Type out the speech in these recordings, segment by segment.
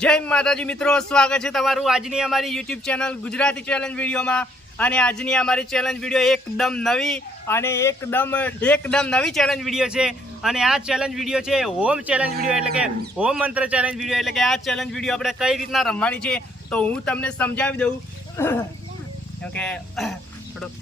જય માતાજી મિત્રો, સ્વાગત છે તમારું આજની અમારી યુટ્યુબ ચેનલ ગુજરાતી ચેલેન્જ વિડીયોમાં. અને આજની અમારી ચેલેન્જ વીડિયો એકદમ નવી અને એકદમ એકદમ નવી ચેલેન્જ વીડિયો છે. અને આ ચેલેન્જ વીડિયો છે હોમ ચેલેન્જ વીડિયો, એટલે કે હોમ મંત્ર ચેલેન્જ વીડિયો, એટલે કે આ ચેલેન્જ વીડિયો આપણે કઈ રીતના રમવાની છે, તો હું તમને સમજાવી દઉં. કે થોડોક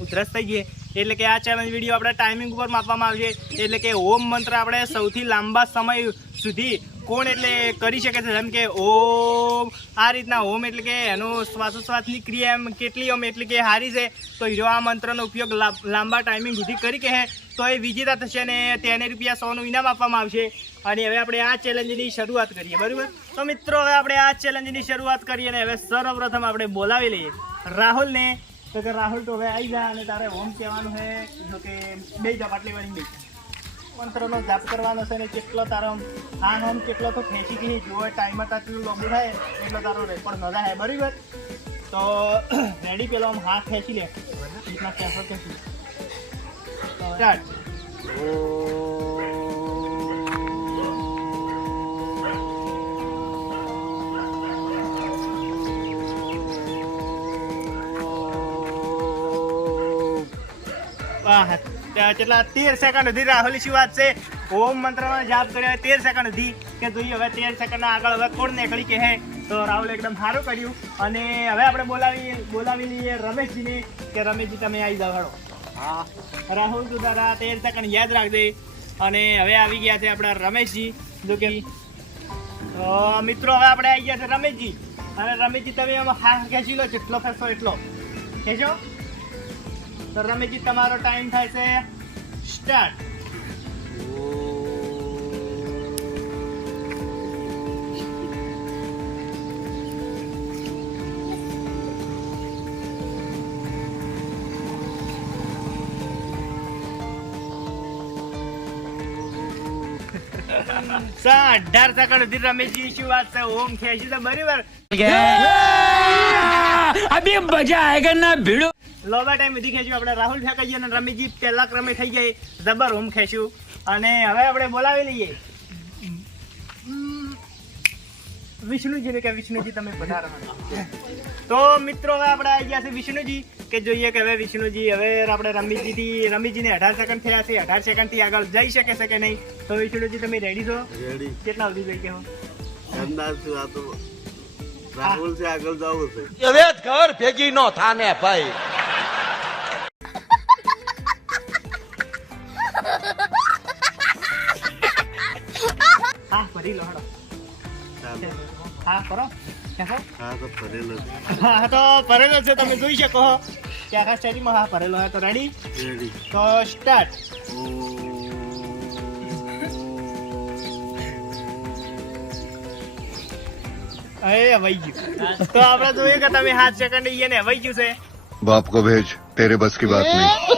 ઉધરસ થઈ ગઈ એટલે કે આ ચેલેન્જ વીડિયો આપણે ટાઈમિંગ ઉપર માપવામાં આવશે. એટલે કે ઓમ મંત્ર આપણે સૌથી લાંબા સમય સુધી કોણ એટલે કરી શકે છે? જેમ કે ઓમ. આ રીતના ઓમ એટલે કે એનો શ્વાસોશ્વાસની ક્રિયા એમ કેટલી ઓમ એટલે કે હારી છે. તો હીરો આ મંત્રનો ઉપયોગ લાંબા ટાઈમિંગ સુધી કરી કે તો એ વિજેતા થશે અને તેને રૂપિયા સોનું ઇનામ આપવામાં આવશે. અને હવે આપણે આ ચેલેન્જની શરૂઆત કરીએ. બરાબર? તો મિત્રો, હવે આપણે આ ચેલેન્જની શરૂઆત કરીએ અને હવે સર્વપ્રથમ આપણે બોલાવી લઈએ રાહુલને. તો કે રાહુલ તો હવે આવી જા અને તારે હોમ કહેવાનું છે જો કે બે જા પાટલી વાળી બે મંત્રનો જાપ કરવાનો છે ને કેટલો તારો આન હોમ કેટલો તો ખેંચી ગઈ જો ટાઈમ તારું લાંબુ થાય એટલો તારો રેકોર્ડ ન થાય બરાબર? તો રેડી પેલો આમ હાથ ખેંચી લે. રીતના ખેંચો ખેંચી સ્ટાર્ટ વાહ કેટલા તેર સેકન્ડ સુધી રાહુલ શું વાત છે. ઓમ મંત્રમાં જાપ કર્યો. તેર સેકન્ડ સુધી. કે જોઈએ હવે તેર સેકન્ડ આગળ હવે કોણ નીકળી કે હે? તો રાહુલ એકદમ સારું કર્યું. અને હવે આપણે બોલાવી બોલાવી લઈએ રમેશજીને કે રમેશજી તમે આવી જાઓ હેડો હા. રાહુલ તું તારા તેર સેકન્ડ યાદ રાખજે. અને હવે આવી ગયા છે આપણા રમેશજી. જો કે તો મિત્રો હવે આપણે આવી ગયા છે રમેશજી. અને રમેશજી તમે એમાં હા ખેંચી લો. જેટલો ફેરશો એટલો. ખેંચો? તો રમેશજી તમારો ટાઈમ થાય છે. સ્ટાર્ટ અઢાર સેકન્ડ સુધી રમેશજી શું વાત છે? ઓમ ખેંચી તો બરાબર? અભી મજા આયગન ના ભીડો? લોબા ટાઈમ સુધી ખેંચ્યું. આપણે રાહુલ ફેંકાઈ અને રમીજી પહેલા ક્રમે થઈ જાય જબર હોમ ખેંચ્યું. અને હવે આપણે બોલાવી લઈએ. વિષ્ણુજીને કે વિષ્ણુજી તમે પધારો. તો મિત્રો હવે આપણે આવી ગયા છે વિષ્ણુજી. કે જોઈએ કે હવે વિષ્ણુજી હવે આપણે રમીજીથી રમીજીને અઢાર સેકન્ડ થયા છે. અઢાર સેકન્ડથી આગળ જઈ શકે છે કે નહીં? તો વિષ્ણુજી તમે રેડી છો? રેડી કેટલા સુધી જઈ કહો અંદાજ છે આ તો રાહુલ છે આગળ જવું છે. હવે ઘર ભેગી નો થાને ભાઈ. હા ભરી લો હડો હા કરો હા હા તો ભરેલો છે તમે જોઈ શકો કે આખા હા ભરેલો હોય તો રેડી રેડી તો સ્ટાર્ટ ગયું. તો આપણે જોઈએ કે તમે હાથ સેકન્ડ એને હવાઈ ગયું છે. બાપ કો ભેજ તેરે બસ કી બાત નહીં.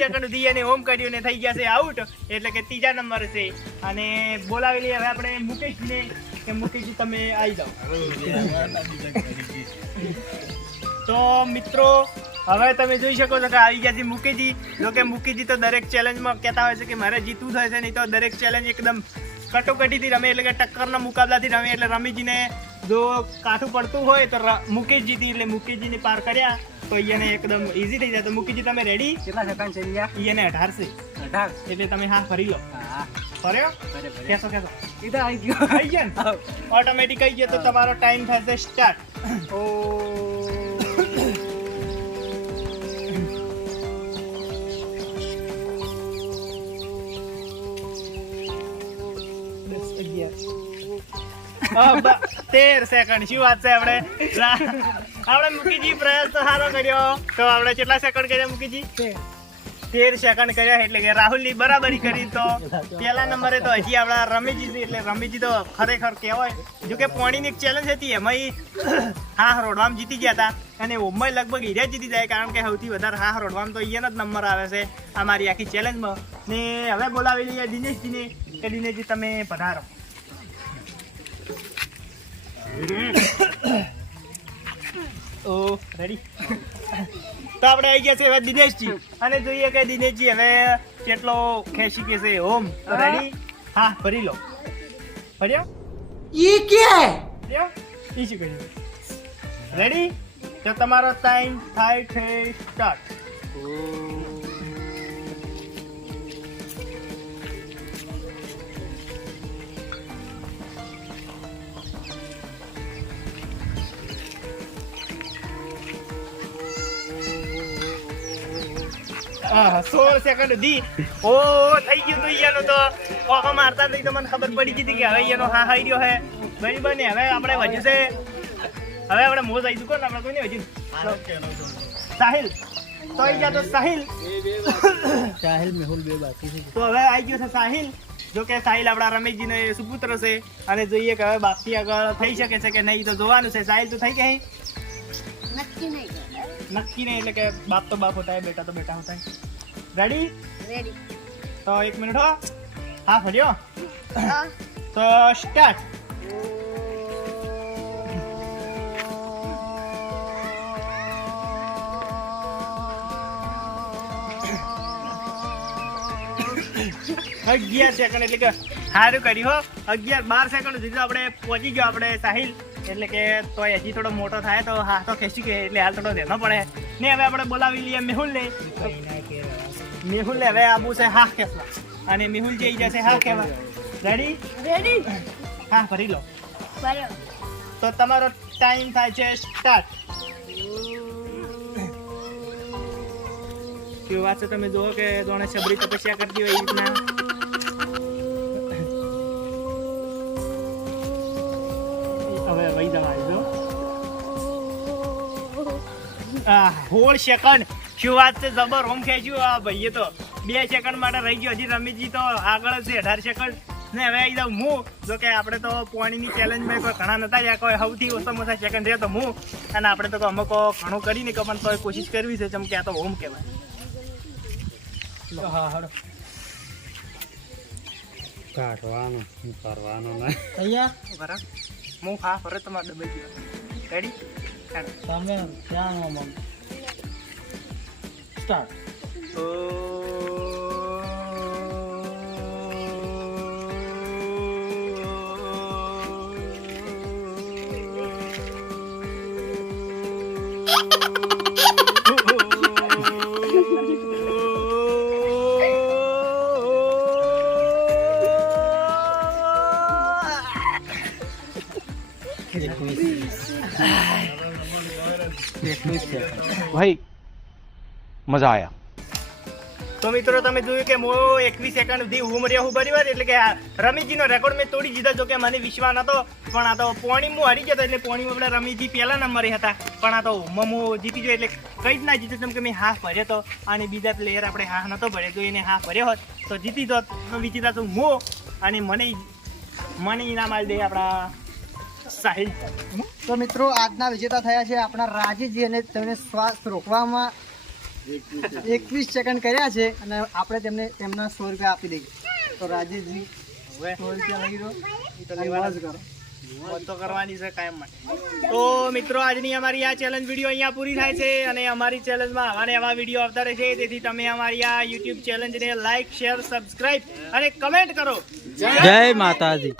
સેકન્ડ સુધી હોમ કર્યું ને થઈ ગયા છે આઉટ એટલે કે ત્રીજા નંબર છે. અને બોલાવેલી હવે આપણે મુકેશને, કે મુકેશજી તમે આવી જાઓ. તો મિત્રો, હવે તમે જોઈ શકો છો કે આવી ગયા છે મુકેશજી. જો કે મુકેશજી તો દરેક ચેલેન્જમાં કહેતા હોય છે કે મારે જીતવું થાય છે, નહીં તો દરેક ચેલેન્જ એકદમ કટોકટીથી રમે, એટલે કે ટક્કરના મુકાબલાથી રમે, એટલે રમીજીને જો કાઠું પડતું હોય તો મુકેશજીથી, એટલે મુકેશજીને પાર કર્યા. તો એને એકદમ ઈઝી થઈ જાય. તો મુકેશજી તમે રેડી કેટલા સેકન્ડ છે અહીંયા એને અઢાર છે અઢાર. એટલે તમે હા ફરી લો. હા. ફર્યો? કેસો કેસો. એ આવી ગયો. આવી ગયા ને? ઓટોમેટિક આવી ગયો તો તમારો ટાઈમ થશે સ્ટાર્ટ ઓ. તેર સેકન્ડ. શું વાત છે આપણે? આપણે મુકીજી પ્રયાસ તો સારો કર્યો. તો આપણે કેટલા સેકન્ડ કર્યા મુકીજી તેર. સેકન્ડ કર્યા એટલે કે રાહુલની બરાબરી કરી. તો પહેલા નંબરે તો હજી આપણા રમીજી છે એટલે રમીજી તો ખરેખર કહેવાય. જો કે પોણીની એક ચેલેન્જ હતી એમાં હા રોડવામ જીતી ગયા હતા. અને ઓમમાં લગભગ હીરા જીતી જાય કારણ કે સૌથી વધારે હા રોડવામ તો અહીંયાનો જ નંબર આવે છે અમારી આખી ચેલેન્જમાં ને હવે બોલાવી લઈએ દિનેશજીને કે દિનેશજી તમે પધારો. ઓ રેડી તો આપણે આવી ગયા છે હવે દિનેશજી. અને જોઈએ કે દિનેશજી હવે કેટલો ખેંચી કે છે. ઓમ રેડી હા ફરી લો. ફર્યો ઈ કે? ઈ શું કર્યું? રેડી તો તમારો ટાઈમ થાય છે સ્ટાર્ટ ઓ. સો સેકન્ડ દી. ઓ થઈ ગયું તો ઈયાનો તો. ઓકો મારતા થઈ તો મને ખબર પડી ગઈ હતી કે હવે ઈયાનો હા હાઈ રહ્યો હે. બરાબર ને હવે આપણે વધ્યું છે. હવે આપણે મોજ આવી ચૂકો ને આપણે કોઈને વધ્યું? સાહિલ. તો સાહિલ. સાહિલ તો હવે આવી ગયો છે સાહિલ. જો સાહિલ આપણા રમેશજીનો સુપુત્ર છે. અને જોઈએ કે હવે બાપથી આગળ થઈ શકે છે કે નહીં તો જોવાનું છે. સાહિલ તો થઈ ગઈ? નક્કી નહીં. નક્કી નહીં એટલે કે બાપ તો બાપ હોતા હે બેટા તો બેટા હોતા. હે રેડી રેડી તો એક મિનિટ હો. હા ફર્યો તો સ્ટાર્ટ અગિયાર સેકન્ડ એટલે કે સારું કર્યું હો. અગિયાર બાર સેકન્ડ સુધી આપણે પહોંચી ગયો આપણે સાહિલ. એટલે કે તો હજી થોડો મોટો થાય તો હા તો ખેંચી ગયો એટલે હાલ થોડો ધ્યાન પડે. ને હવે આપણે બોલાવી લઈએ મેહુલ ને મેહુલ હવે આબુ છે હા ખેંચવા અને મેહુલ જઈ જશે હા કેવા રેડી રેડી હા ભરી લો. તો તમારો ટાઈમ થાય છે સ્ટાર્ટ કેવું વાત છે? તમે જુઓ કે જોણે સબરી તપસ્યા કરતી હોય એ રીતના. આ સોળ સેકન્ડ શું વાત છે? જબર હોમ ખેંચ્યું? આ ભાઈએ તો બે સેકન્ડ માટે રહી ગયો. હજી રમીજી તો આગળ જ છે અઢાર સેકન્ડ ને હવે આવી જાઉં હું. જો કે આપણે તો પોણીની ચેલેન્જમાં કોઈ ઘણા નતા જ્યાં કોઈ સૌથી ઓછામાં ઓછા સેકન્ડ છે તો હું. અને આપણે તો અમુક ઘણું કરી નહીં પણ તો કોશિશ કરવી છે જેમ કે આ તો હોમ કહેવાય. હા હડો કાઢવાનું કરવાનું નહીં. તૈયાર? બરાબર હું હા ફરે તમારે ડબલ ગયો. રેડી 저는 피아노 만 스타트 그리고 있습니다. ભાઈ, મજા આયા. તો મિત્રો તમે જોયું કે મો એકવીસ સેકન્ડ સુધી ઊમ રહ્યો હું બરાબર, એટલે કે આ રમીજીનો રેકોર્ડ મેં તોડી દીધો જો કે મને વિશ્વાસ નતો. પણ આ તો પોણી હું હારી હતો એટલે પોણી આપણે રમીજી પહેલા નંબરે હતા. પણ આ તો મમો હું જીતી ગયો એટલે કઈ જ ના જીતો કેમ કે મેં હાફ ભર્યો હતો અને બીજા પ્લેયર આપણે હા નતો ભર્યો, તો એને હાફ ભર્યો હોત, તો જીતી જોત તો વિચિતા તો હું અને મને મને ઇનામ આલી દે આપણા સાહિલ. તો મિત્રો આજના વિજેતા થયા છે આપણા રાજીજી અને તેમને શ્વાસ રોકવામાં એકવીસ સેકન્ડ કર્યા છે અને આપણે તેમને તેમના સો રૂપિયા આપી દઈએ. તો રાજીજી હવે? સો રૂપિયા લઈ લો તો કરવાની છે કાયમ માટે. તો મિત્રો આજની અમારી આ ચેલેન્જ વીડિયો અહીંયા પૂરી થાય છે અને અમારી ચેલેન્જમાં આવા ને આવા વીડિયો આવતા રહે છે તેથી તમે અમારી આ યુટ્યુબ ચેલેન્જને લાઈક શેર સબસ્ક્રાઇબ અને કમેન્ટ કરો. જય માતાજી.